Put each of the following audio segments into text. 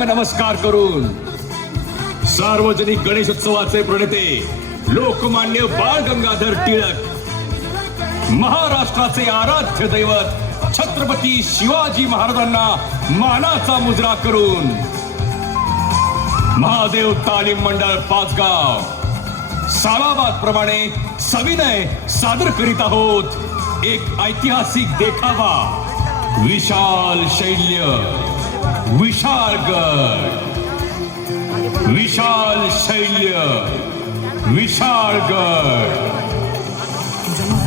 साष्टांग नमस्कार करून सार्वजनिक गणेशोत्सवाचे प्रणेते लोकमान्य बाळ गंगाधर टिळक, महाराष्ट्राचे आराध्य दैवत छत्रपती शिवाजी महाराजांना मानाचा मुजरा करून महादेव तालीम मंडळ पाचगाव सालाबाद प्रमाणे सविनय सादर करीत आहोत एक ऐतिहासिक देखावा, विशाल शैल्य, विशाल गड, विशाल शैल्य, विशाल गड.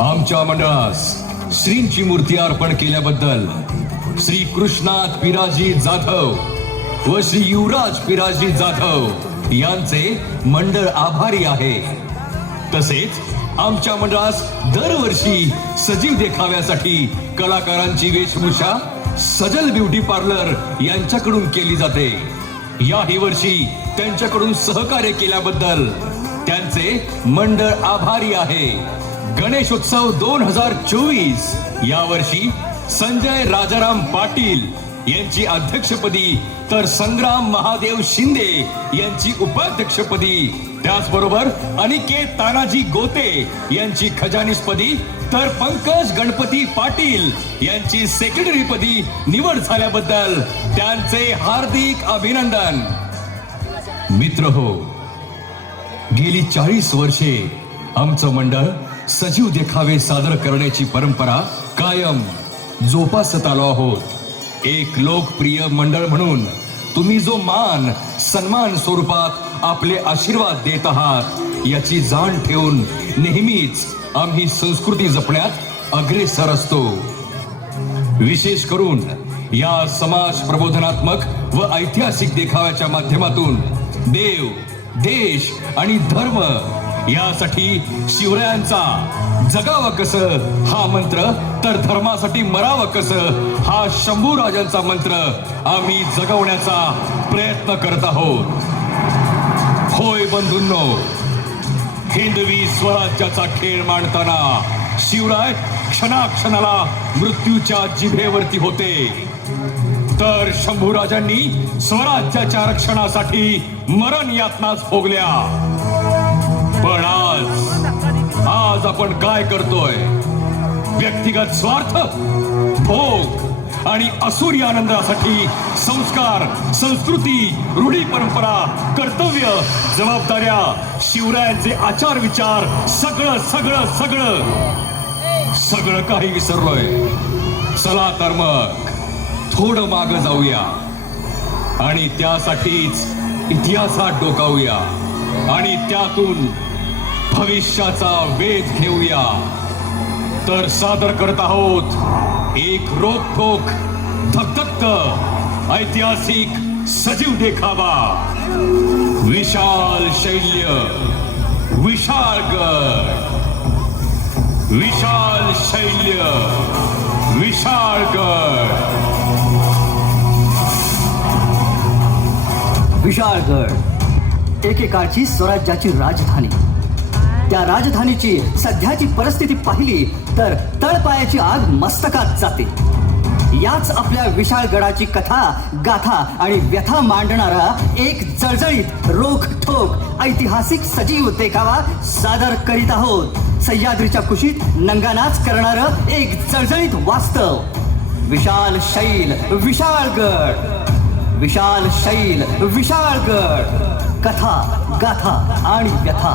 आमच्या मंडळास श्रींची मूर्ती अर्पण केल्याबद्दल श्री कृष्णात पिराजी जाधव व श्री युवराज पिराजी जाधव यांचे मंडळ आभारी आहे. तसेच आमच्या मंडळास दरवर्षी सजीव देखाव्यासाठी कलाकारांची वेशभूषा सजल ब्युटी पार्लर यांच्याकडून केली जाते. याही वर्षी त्यांच्याकडून सहकार्य केल्याबद्दल त्यांचे मंडळ आभारी आहे. गणेशोत्सव 2024 यावर्षी संजय राजाराम पाटील यांची अध्यक्षपदी तर संग्राम महादेव शिंदे यांची उपाध्यक्षपदी, त्याचबरोबर अनिकेत तानाजी गोते यांची खजानीसपदी तर पंकज गणपती पाटील यांची सेक्रेटरीपदी निवड झाल्याबद्दल त्यांचे हार्दिक अभिनंदन. मित्र हो, गेली 40 वर्षे आमचं मंडळ सजीव देखावे सादर करण्याची परंपरा कायम जोपासत आलो आहोत. एक लोकप्रिय मंडळ म्हणून तुम्ही जो मान सन्मान स्वरूपात आपले आशीर्वाद देत आहात याची जाण ठेवून नेहमीच आम्ही संस्कृती जपण्यात अग्रेसर असतो. विशेष करून या समाज प्रबोधनात्मक व ऐतिहासिक देखाव्याच्या माध्यमातून देव, देश आणि धर्म यासाठी शिवरायांचा जगावं कसं हा मंत्र तर धर्मासाठी मरावं कसं हा शंभूराजांचा मंत्र आम्ही जगवण्याचा प्रयत्न करत आहोत. होय बंधूंनो, हिंदवी स्वराज्याचा खेळ मांडताना शिवराय क्षणाक्षणाला मृत्यूच्या जिभेवरती होते, तर शंभूराजांनी स्वराज्याच्या रक्षणासाठी मरण यातनाच भोगल्या. पण आज आपण काय करतोय? व्यक्तिगत स्वार्थ, भोग आणि असुरी आनंदासाठी संस्कार, संस्कृती, रूढी परंपरा, कर्तव्य, जबाबदाऱ्या, शिवरायांचे आचार विचार सगळं सगळं सगळं सगळं काही विसरलोय. चला तर मग थोडं मागं जाऊया आणि त्यासाठीच इतिहासात डोकावूया आणि त्यातून भविष्याचा वेध घेऊया. तर सादर करत आहोत एक रोखोक धकधकत ऐतिहासिक सजीव देखावा, विशाल शैल्य, विशाल गड, विशाल शैल्य, विशाल गड. विशाळगड एकेकाळची स्वराज्याची राजधानी. त्या राजधानीची सध्याची परिस्थिती पाहिली तर तळपायाची आग मस्तकात जाते. याच आपल्या विशाळगडाची कथा, गाथा आणि व्यथा मांडणारा एक जळजळीत रोखठोक ऐतिहासिक सजीव देखावा सादर करीत आहोत. सह्याद्रीच्या कुशीत नंगानाच करणारं एक जळजळीत वास्तव, विशाल शैल, विशाळगड. विशाल शैल, विशाळगड, कथा, गाथा आणि व्यथा.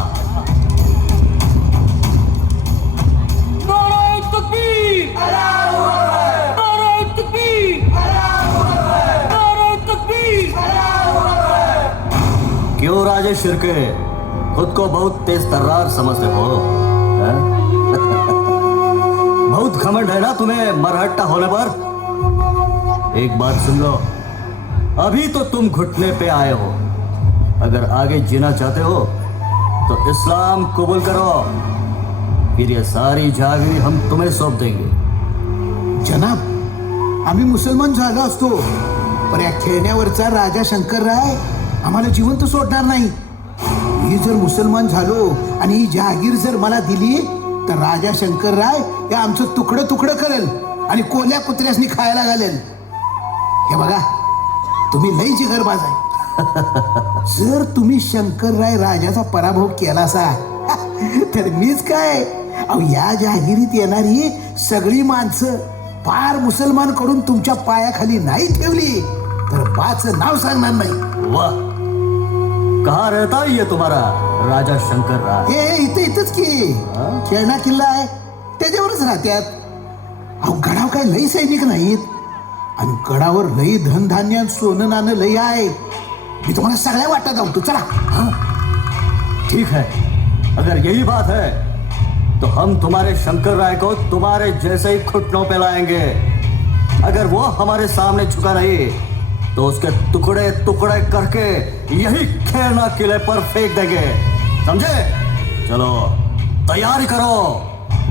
क्यों राजेश शिर्के, खुद को बहुत तेज तर्रार समझते हो? बहुत घमंड है ना तुम्हें मरहट्टा होने पर? एक बात सुन लो, अभी तो तुम घुटने पे आए हो. अगर आगे जीना चाहते हो तो इस्लाम कबूल करो, फिर ये सारी जागीर हम तुम्हें सौंप देंगे. जनाब, आम्ही मुसलमान झालो असतो, पण या खेळण्यावरचा राजा शंकरराय आम्हाला जिवंत सोडणार नाही. मी जर मुसलमान झालो आणि ही जहागीर जर मला दिली तर राजा शंकरराय हे आमचं तुकडं तुकडं करेल आणि कोल्या कुत्र्यासनी खायला घालेल. हे बघा, तुम्ही लई जिगरबाज आहे जर तुम्ही शंकरराय राजाचा पराभव केला असा तर मीच काय अहो या जहागिरीत येणारी सगळी माणसं पार मुसलमान कडून तुमच्या पायाखाली नाही ठेवली तर बाचं नाव सांगणार नाही. वाह, कहाँ रहता है ये तुम्हारा राजा शंकर राय? हे इथंच की खेळणा किल्ला आहे त्याच्यावरच राहत्यात. अहो गडाव काय लई सैनिक नाहीत आणि गडावर लई धनधान्य आणि सोनं नाणं लई आहे. मी तुम्हाला सगळ्या वाटत जाऊ चला. हाँ? ठीक है, अगर यही बात है तो हम तुम्हारे शंकर राय को तुम्हारे जैसे ही घुटनों पे लाएंगे. अगर वो हमारे सामने झुका नहीं तो उसके टुकड़े टुकड़े करके यही खेलना किले पर फेंक देंगे. समझे? चलो तैयारी करो.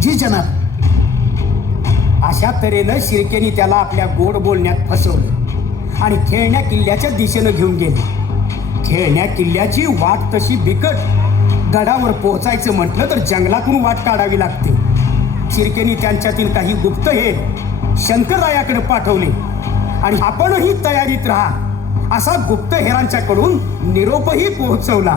जी जनाब. अशा तऱ्हेनं शिर्केनी त्याला आपल्या गोड बोलण्यात फसवलं आणि खेळण्या किल्ल्याच्या दिशेनं घेऊन गेले. खेळण्या किल्ल्याची वाट तशी बिकट. गडावर पोहोचायचं म्हटलं तर जंगलातून वाट काढावी लागते. शिर्केनी त्यांच्यातील काही गुप्तहेर शंकररायाकडे पाठवले आणि आपणही तयारीत राहा असा गुप्तहेरांच्याकडून निरोपही पोहोचवला.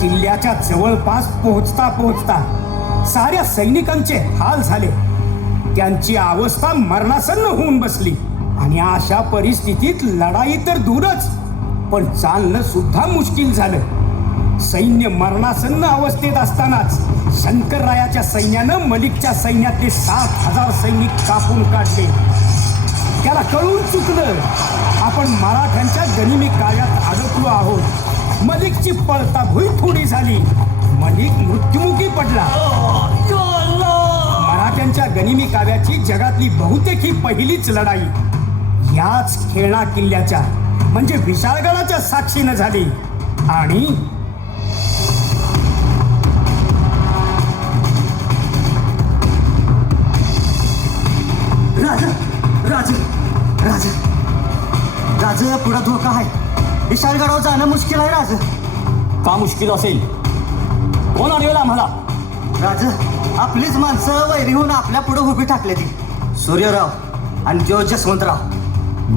किल्ल्याच्या जवळपास पोहोचता पोहोचता साऱ्या सैनिकांचे हाल झाले. त्यांची अवस्था मरणासन्न होऊन बसली आणि अशा परिस्थितीत लढाई तर दूरच पण चालणं सुद्धा मुश्किल झालं. सैन्य मरणासन्न अवस्थेत असतानाच शंकररायाच्या सैन्यानं मलिकच्या सैन्यातले 7,000 सैनिक कापून काढले. त्याला कळून चुकलं आपण मराठ्यांच्या गनिमी काव्यात अडकलो आहोत. मलिकची पळताभुई थोडी झाली. मलिक मृत्युमुखी पडला. मराठ्यांच्या गनिमी काव्याची जगातली बहुतेक ही पहिलीच लढाई याच खेळणा किल्ल्याच्या म्हणजे विशाळगडाच्या साक्षीनं झाली. आणि राजा राजा राजा राजा पुढे धोका आहे. विशाळगडावर जाणं मुश्किल आहे. राजा का मुश्किल असेल? कोण अडवेल आम्हाला? राजा आपलीच माणसं वैरी होऊन आपल्या पुढे उभी टाकले ती सूर्यराव आणि जो जसवंतराव.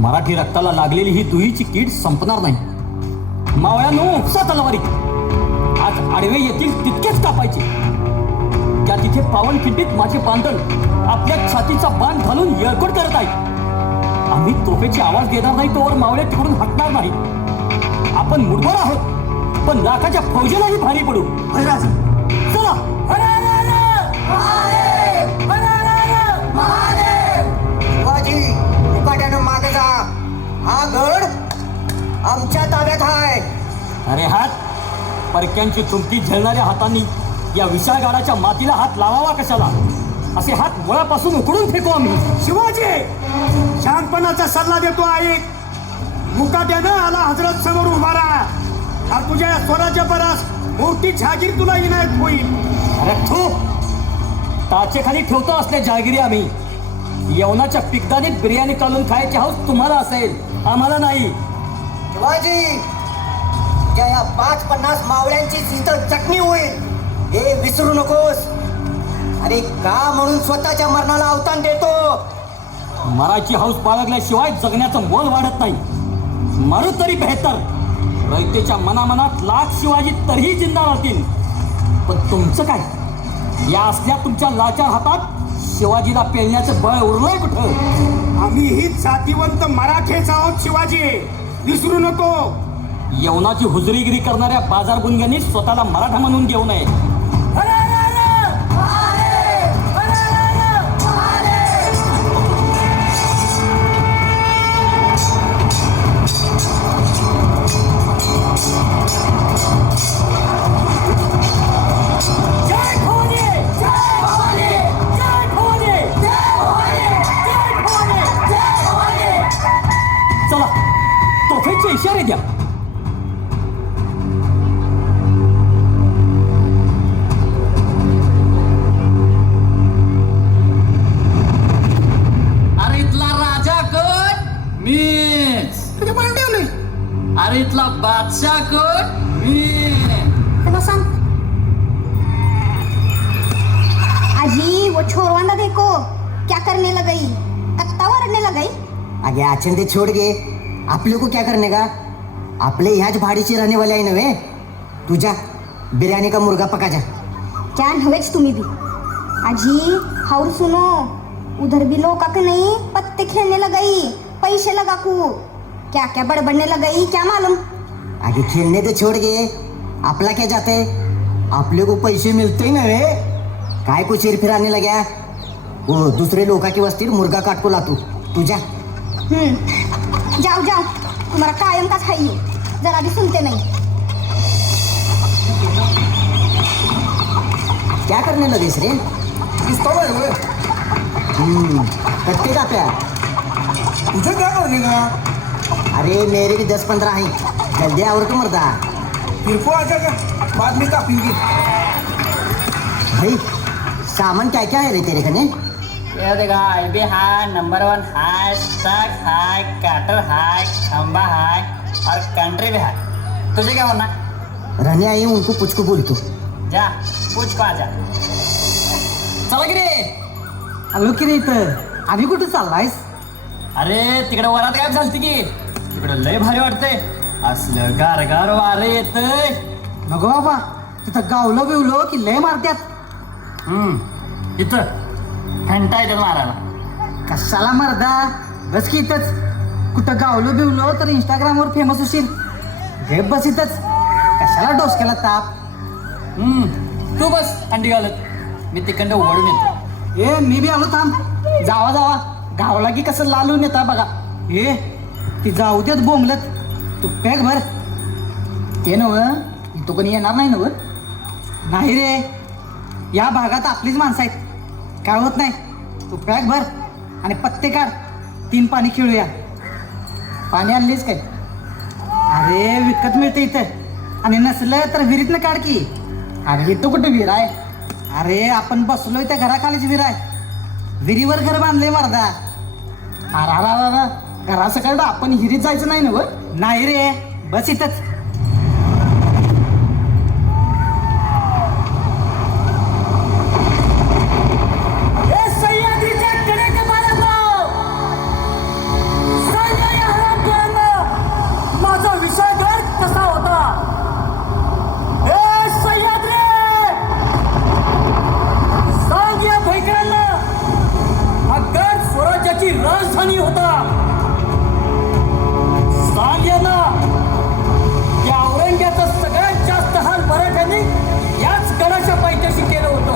मराठी रक्ताला लागलेली ही दुहीची कीड संपणार नाही. मावळ्यानो उपसा तलवारी. आज आडवे येतील तितकेच कापायचे. त्या तिथे पावन खिंडीत माझे बांधण आपल्या छातीचा बाण घालून येळकोट करत आहे. आम्ही तोफेची आवाज देणार नाही तोवर मावळे तिकडून हटणार नाही. आपण मुठभर आहोत पण लाखाच्या फौजेलाही भारी पडू. राजा चला. शिवाजी मुकाट्यानं मागे जा. हा गड आमच्या ताब्यात आहे. अरे हात परक्यांची चुमकी झेलणाऱ्या हातांनी या विशाळगडाच्या मातीला हात लावावा कशाला? असे हात मुळापासून उकडून फेकू आम्ही. शिवाजी शांतपणाचा सल्ला देतो आहे. मुकाट्यानं आला हजरत समोर उभा राहा. आणि तुझ्या या स्वराज्य परस मोठी जहागीर तुला इनायत होईल. अरे थू टाचे खाली ठेवतो असल्या जहागिरी आम्ही. यवनाच्या पिकदानीत बिर्याणी काढून खायची हौस तुम्हाला असेल, आम्हाला नाही. शिवाजी त्या या 5-50 मावळ्यांची इथं चटणी होईल हे विसरू नकोस. अरे का म्हणून स्वतःच्या मरणाला अवतान देतो. मराठी हौस बाळगल्याशिवाय जगण्याचं मोल वाढत नाही. मरू तरी बेहतर. रयतेच्या मनामनात लाख शिवाजी तरीही जिंदा राहतील. पण तुमचं काय? या असल्या तुमच्या लाचार हातात शिवाजीला पेलण्याचं बळ उरलंय कुठं? आम्ही ही जातीवंत मराठेच आहोत शिवाजी, विसरू नको. यवनाची हुजरीगिरी करणाऱ्या बाजारबुंग्यांनी स्वतःला मराठा म्हणून घेऊ नये. चला तोफेचे इशारे द्या. अरे इथला राजा कोण? मीच. अरे इथला बादशाह कोण? मी. अजी वो छोरवाना देखो क्या करने लगई, कत्ता वरने लगई. आगे आचन ते छोड़ गे. आपले को क्या करने का आपले ह्याच भाडीची रहने वाले आहे नव्हे तुझ्या बिर्याणी का मुर्गा पका जा क्या नवेच तुम्ही भी आजी हाउर सुनो उधर भी लोग का नहीं पत्ते खेलने लगाई पैसे लगा को क्या क्या बड़बड़ने लगाई क्या मालूम। आगे खेलने ते छोड़ गे आपला क्या जाते आपले को पैसे मिलते नव्हे काय को चिर फिराने लग्या वो दुसरे लोका की वस्तीत मुर्गा काट को लातू तुझ्या जाओ जाओ तुम्हारा कायम का खाइए जरा भी सुनते नहीं। क्या करने लगेस रे कट्टे का प्या तुझे क्या करने का अरे मेरे भी 10-15 हैं जल्दी आवर तो मरदा फिर को आ जाएगा बाद में कापेंगे। भाई सामान क्या क्या है रे तेरे कने ये देखा आईबी हाय नंबर 1 हाय स्टक हाय काटर हाय खंबा हाय और कंट्री भी हाय। तुझे क्या होना रहने आई हूँ उनको पूछ को बोल तू जा पूछ को आजा। चला की रे आलो की रे इथं आम्ही कुठे चाललायस? अरे तिकडे वरात गायब झालती की तिकडे लय भारी वाटते असलं गारगार वारे येतंय. नको बाबा तिथं गावलं बिवलं की लय मारत्यात. इथं घंटा येतात मारायला. कशाला मर्दा बस की इथंच. कुठं गावलं बिवलं तर इंस्टाग्रामवर फेमस होशील. गेप बस इथंच. कशाला डोसक्याला ताप. तू बस अंडी घालत मी तिकडं उघडून येतो. ए मी बी आलो थांब. जावा जावा गावला की कसं लालून येता बघा. ए ती जाऊ देत बोंबलत. तू पॅक भर. ते नव तो कोणी येणार नाही नव. नाही रे या भागात आपलीच माणसं आहेत. काय होत नाही. तू पॅक भर आणि पत्ते काढ. 3 पाणी खेळूया. पाणी आणलीच काय? अरे विकत मिळते इथं. आणि नसलं तर विहिरीतनं काढ की. अरे इथं कुठं विहीर आहे? अरे आपण बसलोय त्या घराखालीच विहीर आहे. विहिरीवर घर बांधले मर्दा. अरे घरासकट आपण हिरीत जायचं नाही ना व? नाही रे बस इथंच. माझा विषयगड कसा होता? ए सह्याद्री सांग या भैकरांना हा गड स्वराज्याची राजधानी होता. सांग यांना त्या औरंग्याचं सगळ्यात जास्त हाल मराठ्यांनी याच गडाच्या पायथ्याशी केलं होतं.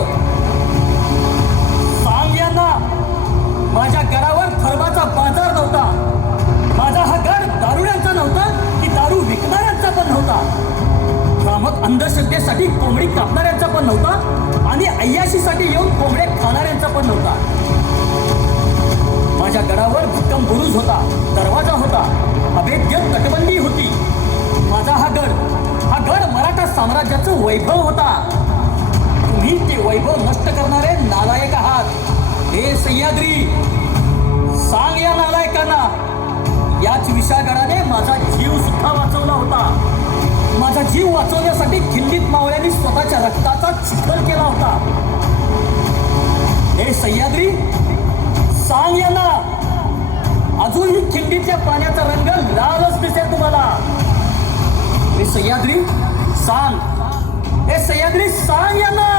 सांग यांना माझ्या गडावर धर्माचा बाजार नव्हता. माझा हा गड दारुड्यांचा नव्हता की दारू विकणाऱ्यांचा पण नव्हता. भ्रामक अंधश्रद्धेसाठी कोंबडी कापणाऱ्यांचा पण नव्हता आणि अय्याशीसाठी येऊन कोंबड्या खाणाऱ्यांचा पण नव्हता. माझ्या गडावर भक्कम बुरुज होता. दरवाजा होता. अभेद्य तटबंदी होती. माझा हा गड मराठा साम्राज्याचं वैभव होता. तुम्ही ते वैभव नष्ट करणारे नालायक आहात. हे सह्याद्री सांग या नालायकांना याच विशाळगडाने माझा जीव सुद्धा वाचवला होता. माझा जीव वाचवण्यासाठी खिल्लीत मावळ्यांनी स्वतःच्या रक्ताचा चिखल केला होता. हे सह्याद्री सांग यांना अजूनही खिल्लीतल्या पाण्याचा रंग लालच दिसेल तुम्हाला. हे सह्याद्री सांग. हे सह्याद्री सांग यांना.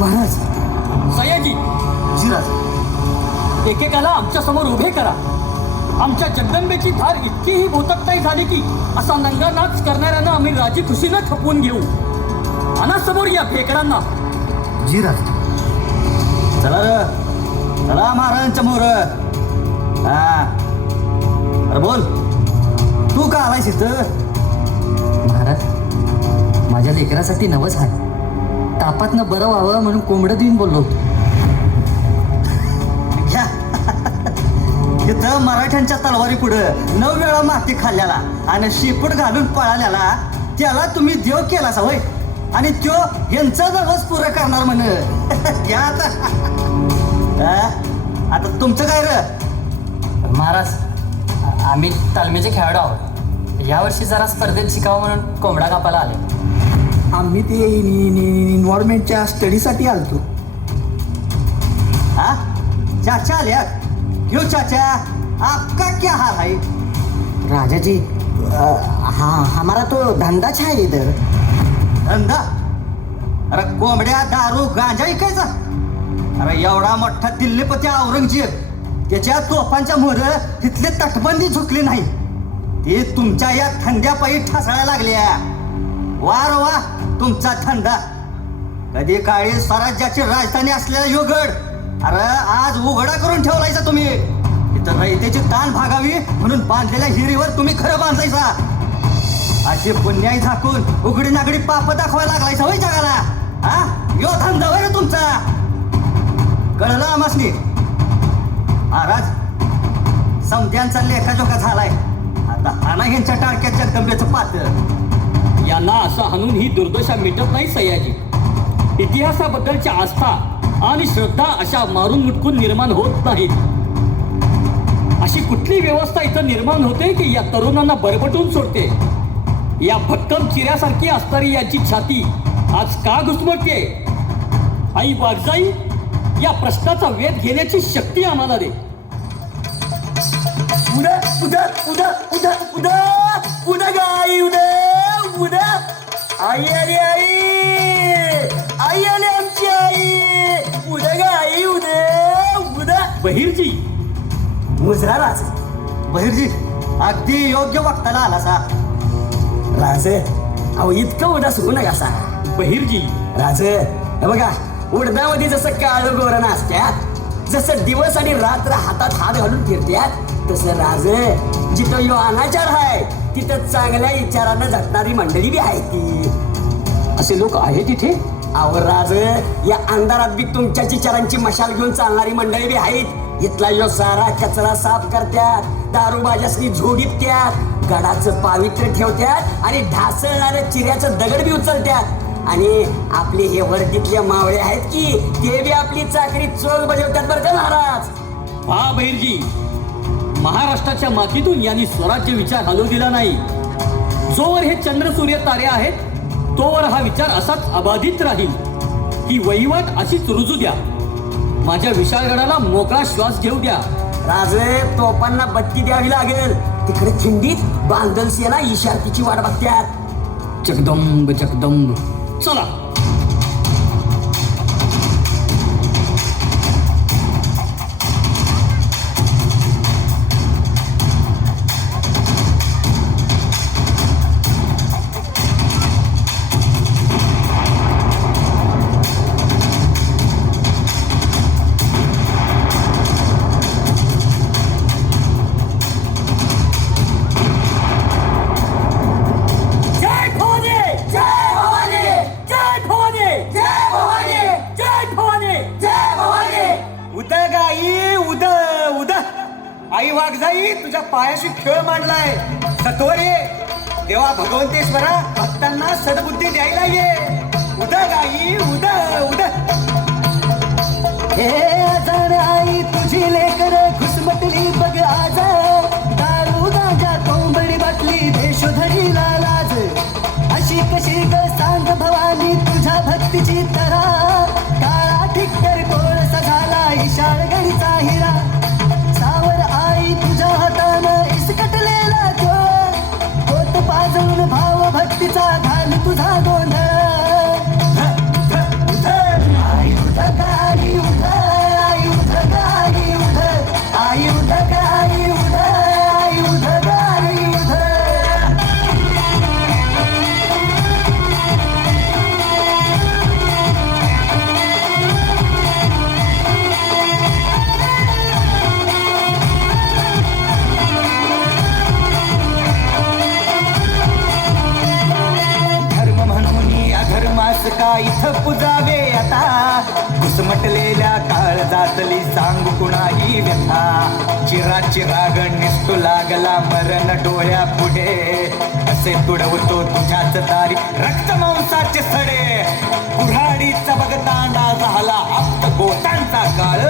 महाराज सयाजी एकेकाला आमच्या समोर उभे करा. आमच्या जगदंबेची धार इतकीही भोतकताई झाली की असा नंगा नाच करणाऱ्यांना आम्ही राजी खुशीनं खपवून घेऊ. आणा समोर या फेकडांना. जी राज. चला र चला महाराजांच्या मोर. हा अरे बोल तू का आलायस इथं? महाराज माझ्या लेकरासाठी नवस आहे. तापातनं बरं व्हावं म्हणून कोंबडं देऊन बोललो होतो. घ्या. इथं मराठ्यांच्या तलवारी पुढं 9 वेळा माती खाल्ल्याला आणि शेपूट घालून पळाल्याला त्याला तुम्ही देव केला सवय आणि त्यो यांचा नवस पुरं करणार म्हण. घ्या आता. आता तुमचं काय र? महाराज आम्ही तालमीचे खेळाडू आहोत. यावर्षी जरा स्पर्धेत शिकावं म्हणून कोंबडा कापायला आले. आम्ही ते इन्व्हायरमेंटच्या स्टडीसाठी आलतो. हा चाचा आल्या. क्यों चाचा आपका क्या हाल है? राजा जी हाँ हमारा तो धंधा है इधर। धंदा? अरे कोंबड्या, दारू, गांजा इकायचा? अरे एवढा मोठा दिल्लीपती औरंगजेब, त्याच्या तोफांच्या मोहर तिथले तटबंदी झुकली नाही, ते तुमच्या या धंद्यापायी ठासळायला लागल्या. वा रे वा तुमचा धंदा. कधी काळी स्वराज्याची राजधानी असलेला योगड अरे आज उघडा करून ठेवलायचा तुम्ही. इथं रयतेची ताण भागावी म्हणून बांधलेल्या हिरीवर तुम्ही खरं बांधायचा. अशी पुण्याई झाकून उघडी नागडी पाप दाखवायला लागलायचा होय जगाला. हा यो धंदा होय रे तुमचा. कळलं आमासनी? महाराज समध्यांचा लेखाजोखा झालाय. आता हाना ह्यांच्या टाळक्यात जगदंबेचं पात्र. यांना असं हाणून ही दुर्दशा मिटत नाही सयाजी. इतिहासाबद्दलची आस्था आणि श्रद्धा अशा मारून मुटकून निर्माण होत नाहीत. अशी कुठली व्यवस्था इथं निर्माण होते की या तरुणांना बरबटून सोडते. या भक्कम चिऱ्यासारखी असणारी यांची छाती आज का घुसमटते? आई वाघजाई, या प्रश्नाचा वेध घेण्याची शक्ती आम्हाला दे. उद्या उद्या उद्या उद्या उद्या उद्या गाई उद्या उद्या आई आली आई आली आमची आई. उद्या गाई उद्या उद्या. बहिरजी मुजरा राज. बहिरजी अगदी योग्य वक्ताला आला सा. राजे अहो इतकं उदास होऊ नका सा. बहिरजी राजे हे बघा, उडदामध्ये जसं काळं गोरण असत्यात, जसं दिवस आणि रात्र हातात हात घालून फिरत्यात, तसं राजे जिथं यो अनाचार आहे तिथं चांगल्या विचारानं झटणारी मंडळी बी आहे ती. असे लोक आहेत तिथे? अहो राजे, या अंधारात बी तुमच्याच विचारांची मशाल घेऊन चालणारी मंडळी बी आहेत. इथला यो सारा कचरा साफ करत्यात, दारूबाजासनी झोडीत्यात, गडाचं पावित्र्य ठेवत्यात आणि ढासळणाऱ्या चिऱ्याचं दगड बी उचलत्यात. आणि आपले हे वर्दीतले मावळे आहेत की ते बी आपली चाकरी चोख बजावतात बरं का महाराज. पहा बहिरजी, महाराष्ट्राच्या मातीतून यांनी स्वराज्य विचार हलवू दिला नाही. जोवर हे चंद्र सूर्य तारे आहेत तोवर हा विचार असाच अबाधित राहील. ही वहिवाट अशीच रुजू द्या. माझ्या विशाळगडाला मोकळा श्वास घेऊ द्या. राजे तोफांना बत्ती द्यावी लागेल. तिकडे खिंडीत बांधल सेना इशारतीची वाट बघत्यात. जगदंब जगदंब. चला. आई वाघजाई तुझ्या पायाशी खेळ मांडलाय. सत्वरे देवा भगवंतेश्वरा भक्तांना सद्बुद्धी द्यायला ये. उद गाई उद उद. हे आजार आई तुझी लेकर घुसमटली बघ आज. दारू गांजा कोंबडी बाटली देशोधडीला लाज. अशी कशी ग सांग भवानी तुझ्या भक्तीची तरा. काळा ठिक्कर कोळसा झाला इशाळगडीचा हिरा. सावर आई तुझ्या हातानं इसकटलेला जोर. पोत पाजवून भाव भक्तीचा घाल तुझा गोंधळ. आई उठ गाई उठ. आई उठ गाई उठ. आई उठ गाई उठ. आई उठ गाई उठ. का इथं पुजावे आता. घुसमटलेल्या काळ जातली सांगू कुणाही व्यथा. चिरा चिराग निसतो लागला मरण डोळ्या पुढे. असे तुडवतो तुझ्याच दारी रक्त मांसाचे सडे. कुऱ्हाडीचा बगतांडा झाला आप्त गोतांचा काळ.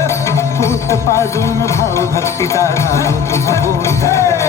भूत पाजून भाव भक्तीचा घालो तुझा गोंधळ.